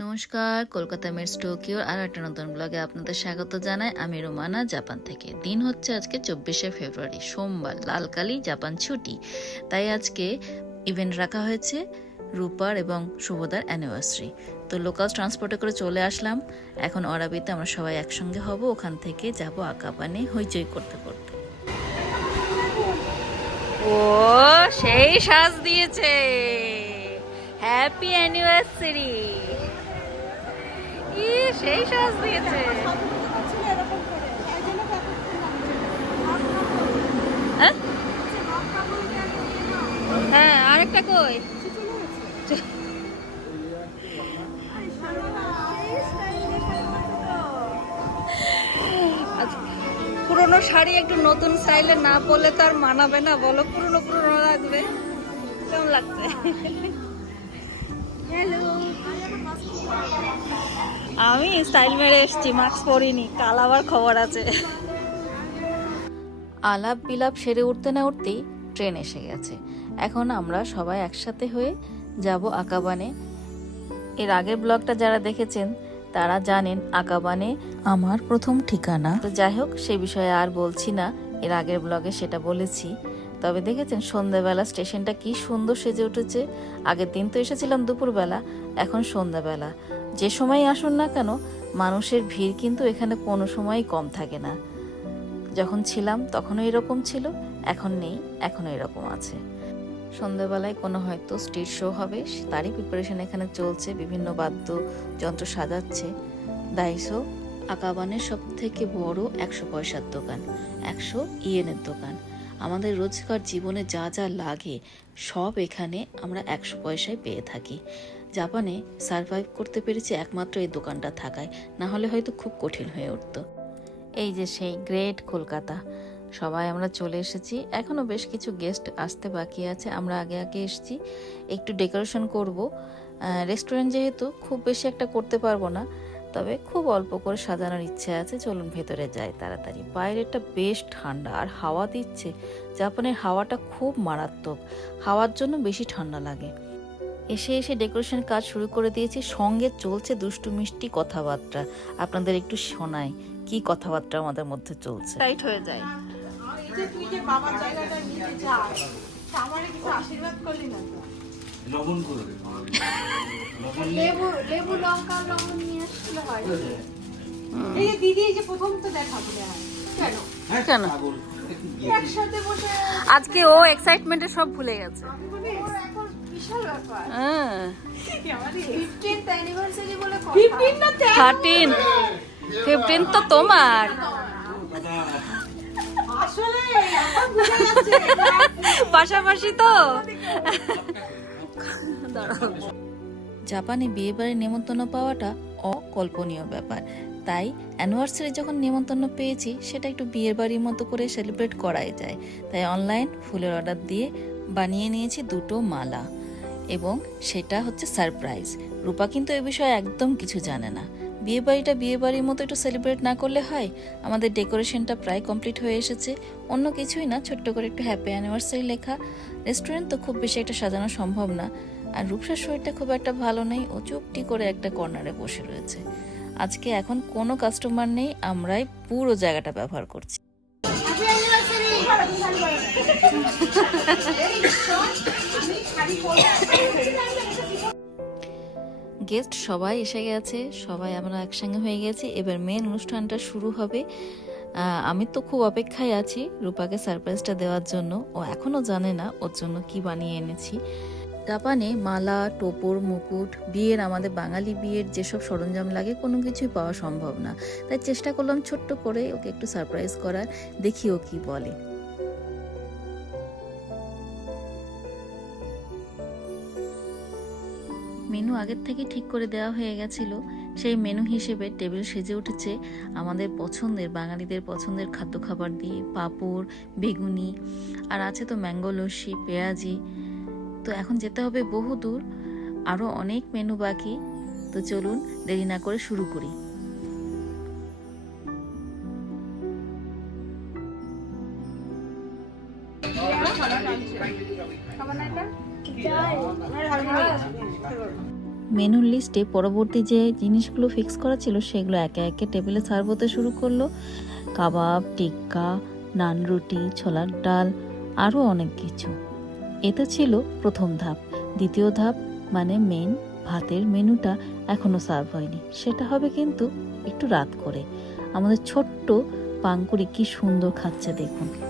নমস্কার, কলকাতা মেটস টোকিওর আর একটা নতুন ব্লগে আপনাদের স্বাগত জানাই। আমি রোমানা, জাপান থেকে। দিন হচ্ছে আজকে চব্বিশে ফেব্রুয়ারি, সোমবার লালকালি জাপান ছুটি। তাই আজকে ইভেন্ট রাখা হয়েছে রূপার এবং শুভদার অ্যানিভার্সারি তো লোকাল ট্রান্সপোর্টে করে চলে আসলাম। এখন অরাবিতে আমরা সবাই একসঙ্গে হব। ওখান থেকে যাব আকাপানে হইচই করতে করতে। ও, সেই সাজ দিয়েছে। হ্যাপি অ্যানিভার্সারি সেই সাজ দিয়েছে। হ্যাঁ? হ্যাঁ আরেকটা কই? পুরনো শাড়ি একটু নতুন স্টাইলে না পরলে তো আর মানাবে না, বলো পুরনো পুরনো লাগবে। কেমন লাগছে? আমি স্টাইল মেরে এসেছি মাস্ক পরিনি কাল আবার খবর আছে। আলাপ বিলাপ সেরে উঠতে না উঠতেই ট্রেন এসে গেছে। এখন আমরা সবাই একসাথে হয়ে যাব আকাবানে। এর আগের ব্লগটা যারা দেখেছেন, তারা জানেন আকাবানে আমার প্রথম ঠিকানা। তো যাই হোক, সে বিষয়ে আর বলছি না, এর আগের ব্লগে সেটা বলেছি। তবে দেখেছেন সন্ধ্যাবেলা স্টেশনটা কি সুন্দর সেজে উঠেছে? আগের দিন তো এসেছিলাম দুপুরবেলা, এখন সন্ধ্যাবেলা। যে সময় আসুন না কেন, মানুষের ভিড় কিন্তু এখানে কোনো সময়ই কম থাকে না। যখন ছিলাম তখনও এরকম ছিল, এখন নেই, এখনও এরকম আছে। সন্ধ্যাবেলায় কোনো হয়তো স্ট্রিট শো হবে, তারই প্রিপারেশন এখানে চলছে, বিভিন্ন বাদ্য যন্ত্র সাজাচ্ছে। দাইসো আকাবানের সব থেকে বড় একশো পয়সার দোকান, একশো ইয়েনের দোকান। আমাদের রোজকার জীবনে যা যা লাগে, সব এখানে আমরা একশো পয়সায় পেয়ে থাকি। জাপানে সার্ভাইভ করতে পেরেছি একমাত্র এই দোকানটা থাকায়, না হলে হয়তো খুব কঠিন হয়ে উঠতো। এই যে সেই গ্রেট কলকাতা, সবাই আমরা চলে এসেছি। এখনও বেশ কিছু গেস্ট আসতে বাকি আছে, আমরা আগে আগে এসেছি। একটু ডেকোরেশন করব। রেস্টুরেন্ট যেহেতু, খুব বেশি একটা করতে পারব না। তবে খুব অল্প করে সাজানোর ইচ্ছে আছে। চলুন ভেতরে যাই তাড়াতাড়ি। বাইরেটা বেশ ঠান্ডা আর হাওয়া দিচ্ছে। জাপানের হাওয়াটা খুব মারাত্মক। হাওয়ার জন্য বেশি ঠান্ডা লাগে। এসে এসে ডেকোরেশন কাজ শুরু করে দিয়েছি। সঙ্গে চলছে দুষ্টু মিষ্টি কথাবার্তা। আপনাদের একটু শোনাই কি কথাবার্তা আমাদের মধ্যে চলছে। টাইট হয়ে যায়। এই যে তুই যে বাবার জায়গাটা নিতে চাস তা আমারে কিছু আশীর্বাদ করলি না তো লবণ করে লেবু লেবু লঙ্কা লবণ নিয়ে আসলে হয়। এই যে দিদি এই যে প্রথম তো দেখা বলে কেন? হ্যাঁ, কেন? একসাথে বসে আজকে ও এক্সাইটমেন্টে সব ভুলে গেছে। আমি মানে ওর এখন বিশাল ব্যাপার। হ্যাঁ। অ্যানিভার্সারি বলে না তো তোমার। পাশাপাশি তো জাপানে বিয়ে বাড়ির নেমন্তন্ন পাওয়াটা অকল্পনীয় ব্যাপার। তাই অ্যানিভার্সারি যখন নেমন্তন্ন পেয়েছি, সেটা একটু বিয়ের বাড়ির মতো করে সেলিব্রেট করাই যায়। তাই অনলাইন ফুলের অর্ডার দিয়ে বানিয়ে নিয়েছি দুটো মালা। এবং সেটা হচ্ছে সারপ্রাইজ রূপা কিন্তু এ বিষয়ে একদম কিছু জানে না। বিয়ে বাড়িটা বিয়ে বাড়ির মতো একটু সেলিব্রেট না করলে হয়, আমাদের ডেকোরেশনটা প্রায় কমপ্লিট হয়ে এসেছে। অন্য কিছুই না, ছোট্ট করে একটু হ্যাপি অ্যানিভার্সারি লেখা। রেস্টুরেন্ট তো খুব বেশি একটা সাজানো সম্ভব না। আর রূপসার শরীরটা খুব একটা ভালো নেই, ও চুপটি করে একটা কর্নারে বসে রয়েছে। আজকে এখন কোনো কাস্টমার নেই, আমরাই পুরো জায়গাটা ব্যবহার করছি। গেস্ট সবাই এসে গেছে, সবাই আমরা একসঙ্গে হয়ে গেছি। এবার মেন অনুষ্ঠানটা শুরু হবে। আমি তো খুব অপেক্ষায় আছি রূপাকে সারপ্রাইজটা দেওয়ার জন্য। ও এখনও জানে না ওর জন্য কি বানিয়ে এনেছি। জাপানে মালা, টোপর, মুকুট, বিয়ের আমাদের বাঙালি বিয়ের যেসব সরঞ্জাম লাগে কোনো কিছুই পাওয়া সম্ভব না। তাই চেষ্টা করলাম ছোট্ট করে ওকে একটু সারপ্রাইজ করার, দেখি ও কি বলে। মেনু আগের থেকে ঠিক করে দেওয়া হয়ে গেছিল। সেই মেনু হিসেবে টেবিল সেজে উঠেছে আমাদের পছন্দের, বাঙালিদের পছন্দের খাদ্য খাবার দিয়ে। পাঁপড়, বেগুনি, আর আছে তো ম্যাঙ্গো, লস্যি, পেঁয়াজি। তো এখন যেতে হবে বহু দূর আরও অনেক মেনু বাকি। তো চলুন দেরি না করে শুরু করি। মেনুর লিস্টে পরবর্তী যে জিনিসগুলো ফিক্স করা ছিল, সেগুলো একে একে টেবিলে সার্ভ হতে শুরু করল। কাবাব, টিক্কা, নান রুটি, ছোলার ডাল আরও অনেক কিছু। এটা ছিল প্রথম ধাপ। দ্বিতীয় ধাপ মানে মেন ভাতের মেনুটা এখনও সার্ভ হয়নি। সেটা হবে কিন্তু একটু রাত করে। আমাদের ছোট্ট পাঙ্কুরি কি সুন্দর খাচ্ছে দেখুন।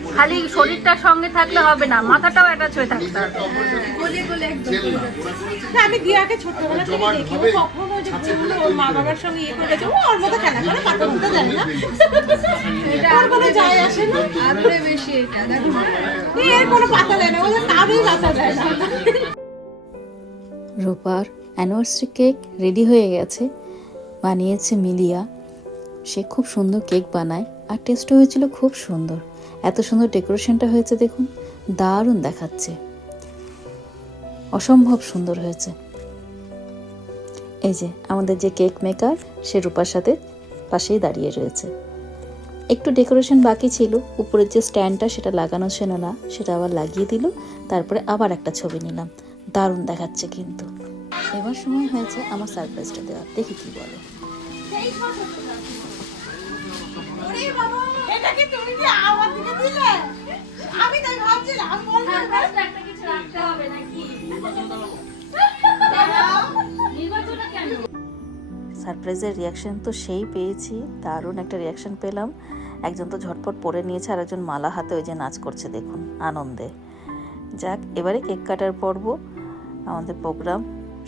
খালি শরীরটার সঙ্গে থাকলে হবে না মাথাটাও অ্যাটাচ হয়ে থাকতে হবে। আমি দিয়াকে ছোটবেলা থেকে দেখি ও কখনো যে ভুল ওর মা বাবার সঙ্গে ইয়ে করে গেছে ও ওর মতো খেলা করে মাথা মুখটা জানে না। ওর কোনো যায় আসে না। আদরে বেশি এটা দেখো এর কোনো পাতা দেয় না ওদের পাতা দেয় না। রূপার অ্যানিভার্সারি কেক রেডি হয়ে গেছে বানিয়েছে মিলিয়া। সে খুব সুন্দর কেক বানায় আর টেস্টও হয়েছিল খুব সুন্দর। এত সুন্দর ডেকোরেশনটা হয়েছে দেখুন। দারুণ দেখাচ্ছে। অসম্ভব সুন্দর হয়েছে। এই যে আমাদের যে কেক মেকার, সে রূপার সাথে পাশেই দাঁড়িয়ে রয়েছে। একটু ডেকোরেশন বাকি ছিল। উপরের যে স্ট্যান্ডটা, সেটা লাগানো ছিল না। সেটা আবার লাগিয়ে দিল। তারপরে আবার একটা ছবি নিলাম। দারুণ দেখাচ্ছে কিন্তু। এবার সময় হয়েছে আমার সারপ্রাইজটা দেওয়ার। দেখি কি বলে। এটা কি তুমি কি আমার দিকে দিলে আমি তাই ভাবছিলাম বলব একটা কিছু রাখতে হবে নাকি? সারপ্রাইজের রিয়াকশন তো সেই পেয়েছি দারুণ একটা রিয়াকশন পেলাম। একজন তো ঝটপট পরে নিয়েছে আর একজন মালা হাতে ওই যে নাচ করছে দেখুন আনন্দে। যাক এবারে কেক কাটার পর্ব আমাদের প্রোগ্রাম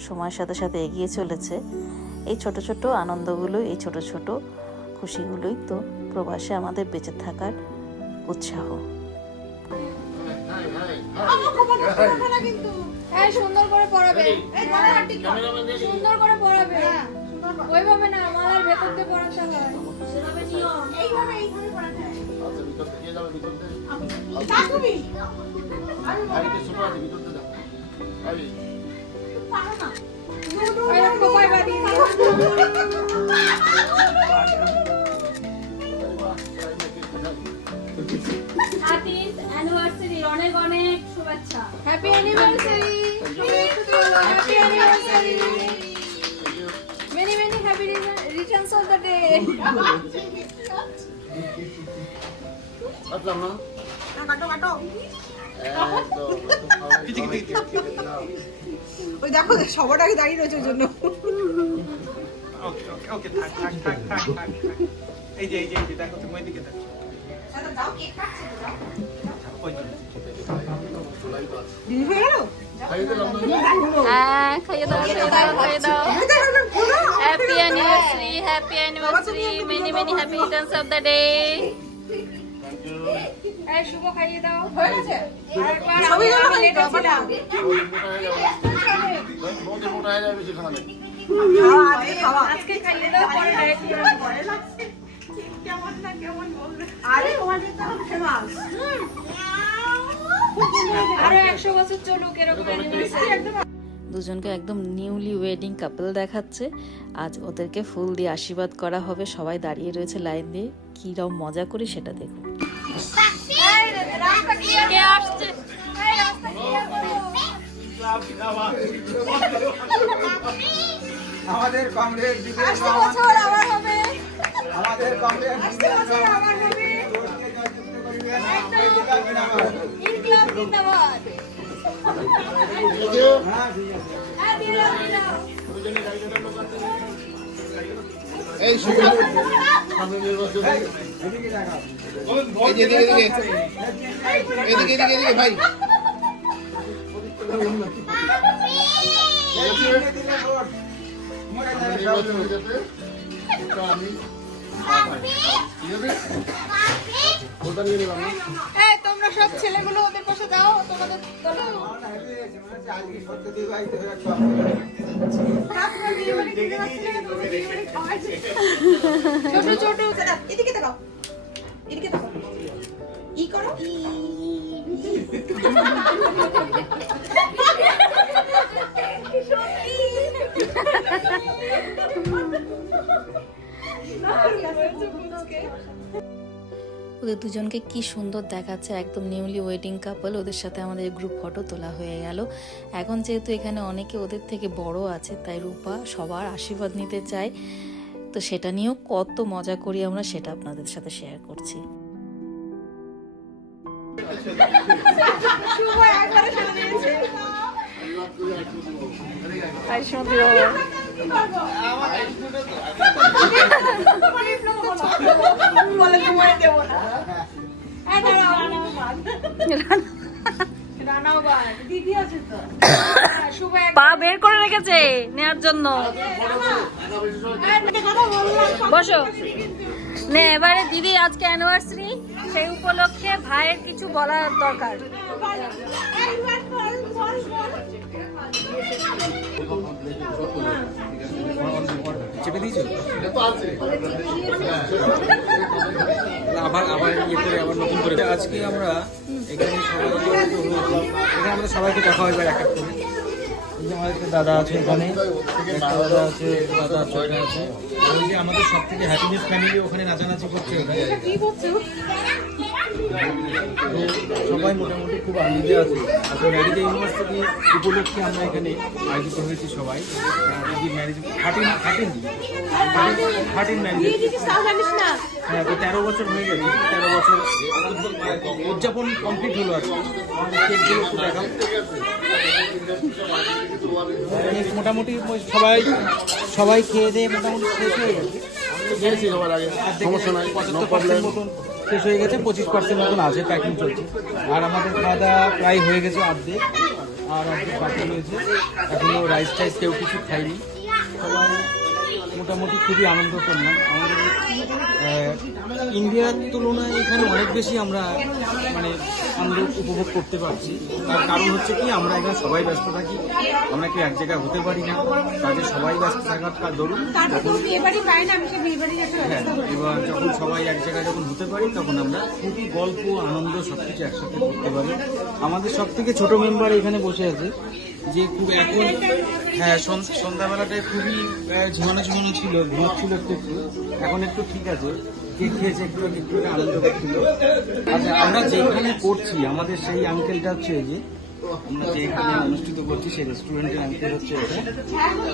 সময়ের সাথে সাথে এগিয়ে চলেছে। এই ছোট ছোট আনন্দগুলো এই ছোট ছোট খুশিগুলোই তো প্রবাসে আমাদের বেঁচে থাকার উৎসাহ। হ্যাঁ সুন্দর করে পড়াবে কর সুন্দর করে পড়াবে হ্যাঁ। ওইভাবে না মালার ভেতর দিয়ে পড়াতে হয় এইভাবে এইভাবে পড়াতে হয় আচ্ছা আমি পারো না। Anniversary many many happy returns of the day আসলাম না কাটো কাটো ওই দেখো সবার আগে দাঁড়িয়ে রয়েছে ওই জন্য। ওকে ওকে ওকে থাক থাক থাক থাক থাক। এই যে এই যে দেখো তুমি ওইদিকে দেখো। দাও কেক কাটছে দাও। ওই হয়ে খাইয়ে দাও খাইয়ে দাও happy anniversary happy anniversary many many happy returns of the day এই শুভ খাইয়ে দাও। হয়ে গেছে আজকে খাইয়ে দাও পরে ডাইরেক্ট কেমন না কেমন বলবে আরে তোমাদের তো ফেমাস আরও একশো বছর চলুক এরকম দুজনকে একদম নিউলি ওয়েডিং কাপল দেখাচ্ছে। আজ ওদেরকে ফুল দিয়ে আশীর্বাদ করা হবে। সবাই দাঁড়িয়ে রয়েছে লাইন দিয়ে। কিরম মজা করি সেটা দেখুন আমাদের কংগ্রেস বছর আবার হবে। আমাদের কংগ্রেস বছর আবার হবে। ইনকলাব জিন্দাবাদ এই সুন্দর সামনে নির্বাচন এদিকে এদিকে এদিকে এদিকে এদিকে ভাই নির্বাচন হয়ে আমি ওটা নিয়ে নিলাম তোমরা সব ছেলেগুলো ওদের পাশে যাও তোমাদের ছোট ছোট এদিকে দেখাও এদিকে দেখাও ই করো। ই ওদের দুজনকে কি সুন্দর দেখাচ্ছে। একদম নিউলি ওয়েডিং কাপল ওদের সাথে আমাদের গ্রুপ ফটো তোলা হয়ে গেল। এখন যেহেতু এখানে অনেকে ওদের থেকে বড় আছে তাই রূপা সবার আশীর্বাদ নিতে চায়। তো সেটা নিয়েও কত মজা করি আমরা সেটা আপনাদের সাথে শেয়ার করছি। শুভ একবারে বলে পা বের করে রেখেছে নেওয়ার জন্য। বসো। নে, এবারে দিদি আজকে অ্যানিভার্সারি সেই উপলক্ষে ভাইয়ের কিছু বলার দরকার। চেপে দিয়েছ? আবার আবার ইয়ে করে আবার নতুন করে। আজকে আমরা এখানে সবাই এখানে আমাদের সবাইকে দেখা হয় এবার এক এক করে। আমাদের দাদা আছে একটা দাদা আছে দাদা আছে ওখানে আছে ওই যে আমাদের সব থেকে হ্যাপিনেস ফ্যামিলি ওখানে নাচানাচি করছে ওখানে? তো সবাই মোটামুটি খুব আনন্দে আছে আজকে ম্যারিজ ইউনিভার্সিটি উপলক্ষে আমরা এখানে আয়োজিত হয়েছি সবাই marriage thirteen thirteen thirteen marriage হ্যাঁ তো তেরো বছর হয়ে গেছে তেরো বছর উদযাপন কমপ্লিট হলো আর কি। দেখাও। মোটামুটি সবাই সবাই খেয়ে দিয়ে মোটামুটি শেষ হয়ে গেছে। সমস্যা নাই শেষ হয়ে গেছে পঁচিশ পার্সেন্ট মতন আছে প্যাকিং চলছে। আর আমাদের খাওয়া দাওয়া প্রায় হয়ে গেছে অর্ধেক আর অর্ধেক বাকি রয়েছে। এখনও রাইস টাইস কেউ কিছু খাইনি সবাই মোটামুটি খুবই আনন্দ করলাম। ইন্ডিয়ার তুলনায় এখানে অনেক বেশি আমরা মানে আনন্দ উপভোগ করতে পারছি। তার কারণ হচ্ছে কি আমরা এখানে সবাই ব্যস্ত থাকি। আমরা কি এক জায়গায় হতে পারি না। কাজে সবাই ব্যস্ত থাকার কার দরুন। তারপর তুমি বিয়ে বাড়ি পাই না আমি সে বিয়ে বাড়ি যেতে হ্যাঁ এবার যখন সবাই এক জায়গায় যখন হতে পারি তখন আমরা খুবই গল্প আনন্দ সবকিছু একসাথে করতে পারি। আমাদের সব থেকে ছোট মেম্বার এখানে বসে আছে যে খুব এখন হ্যাঁ সন- সন্ধ্যাবেলাটায় খুবই ঝিমানো ঝিমানো ছিল ঘুমাচ্ছিল একটু একটু। এখন একটু ঠিক আছে কেক খেয়েছে একটু একটু আনন্দ করছিল। আচ্ছা আমরা যেখানে করছি আমাদের সেই আঙ্কেলটা হচ্ছে যে আমরা যে এখানে অনুষ্ঠিত করছি সেই রেস্টুরেন্টের আঙ্কেল হচ্ছে এটা।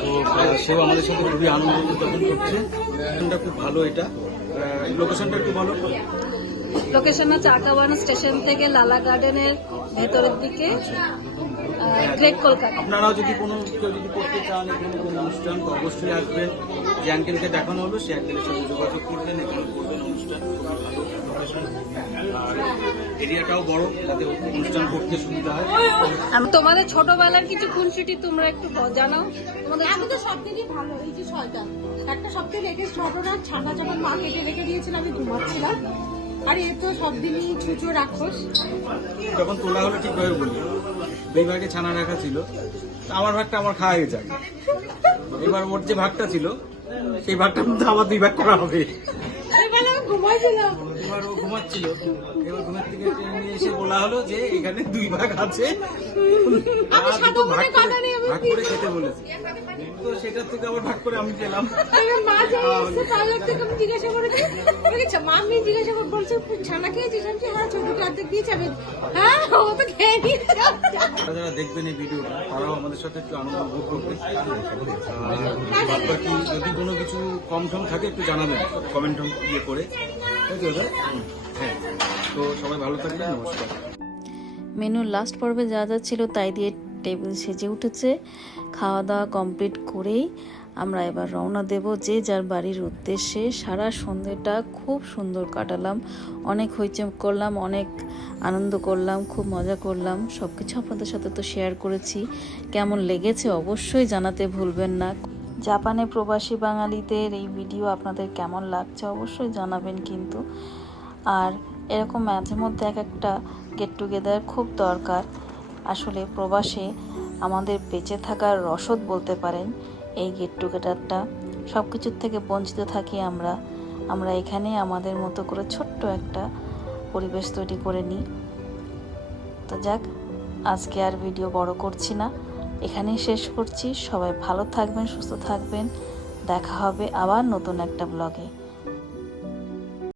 তো সেও আমাদের সাথে খুবই আনন্দ উদযাপন করছে। খুব ভালো এটা। লোকেশনটা একটু বলো। লোকেশন হচ্ছে আকাবানা স্টেশন থেকে লালা গার্ডেনের ভেতরের দিকে। গ্রেট কলকাতা আপনারাও যদি কোনো কেউ যদি করতে চান এখানে কোনো অনুষ্ঠান তো অবশ্যই আসবেন যে আঙ্কেলকে দেখানো হলো সে আঙ্কেলের সাথে যোগাযোগ করবেন এখানে করবেন অনুষ্ঠান। খুব ভালো location। আর এরিয়াটাও বড় যাতে অনুষ্ঠান করতে সুবিধা হয়। তোমাদের ছোটবেলার কিছু খুনসুটি তোমরা একটু জানাও। তোমাদের আমি তো সব থেকে ভালো এই যে ছয়টা। একটা সব থেকে লেটেস্ট ঘটনা ছানা যখন মা কেটে রেখে দিয়েছিল আমি ঘুমাচ্ছিলাম। আর এ তো সব দিনই চুচো রাক্ষস। যখন তোলা হলো ঠিকভাবে বলি দুই ছানা রাখা ছিল। আমার ভাগটা আমার খাওয়া হয়ে যাবে এবার ওর যে ভাগটা ছিল, সেই ভাগটা আমার দুই ভাগ করা হবে। ও ঘুমাচ্ছিল। এবার ঘুমের থেকে টেনে এসে বলা হলো যে এখানে দুই ভাগ আছে। ভাগ করে- খেতে বলেছে। তো সেটার থেকে আবার ভাগ করে আমি পেলাম। মা যাই থেকে আমি জিজ্ঞাসা করেছি। মা আমি জিজ্ঞাসা করে বলছে ছানা খেয়েছিস? আমি হ্যাঁ ছোটটা অর্ধেক দিয়েছে আমি হ্যাঁ ও তো খেয়ে নিয়েছে যারা দেখবেন এই ভিডিওটা তারাও আমাদের সাথে একটু আনন্দ উপভোগ করবে। বাদ বাকি যদি কোনো কিছু কম টম থাকে একটু জানাবেন কমেন্ট ইয়ে করে? মেনুর লাস্ট পর্বে যা যা ছিল তাই দিয়ে টেবিল সেজে উঠেছে। খাওয়া দাওয়া কমপ্লিট করেই আমরা এবার রওনা দেব যে যার বাড়ির উদ্দেশ্যে। সারা সন্ধ্যেটা খুব সুন্দর কাটালাম। অনেক হইচই করলাম, অনেক আনন্দ করলাম, খুব মজা করলাম। সব কিছু আপনাদের সাথে তো শেয়ার করেছি। কেমন লেগেছে অবশ্যই জানাতে ভুলবেন না। জাপানে প্রবাসী বাঙালিদের এই ভিডিও আপনাদের কেমন লাগছে অবশ্যই জানাবেন কিন্তু। আর এরকম মাঝে মধ্যে এক একটা গেট টুগেদার খুব দরকার। আসলে প্রবাসে আমাদের বেঁচে থাকার রসদ বলতে পারেন, এই গেট টুগেদারটা সব কিছুর থেকে বঞ্চিত থাকি আমরা। আমরা এখানে আমাদের মতো করে ছোট্ট একটা পরিবেশ তৈরি করে নিই। তো যাক, আজকে আর ভিডিও বড় করছি না। এখানেই শেষ করছি। সবাই ভালো থাকবেন সুস্থ থাকবেন। দেখা হবে আবার নতুন একটা ব্লগে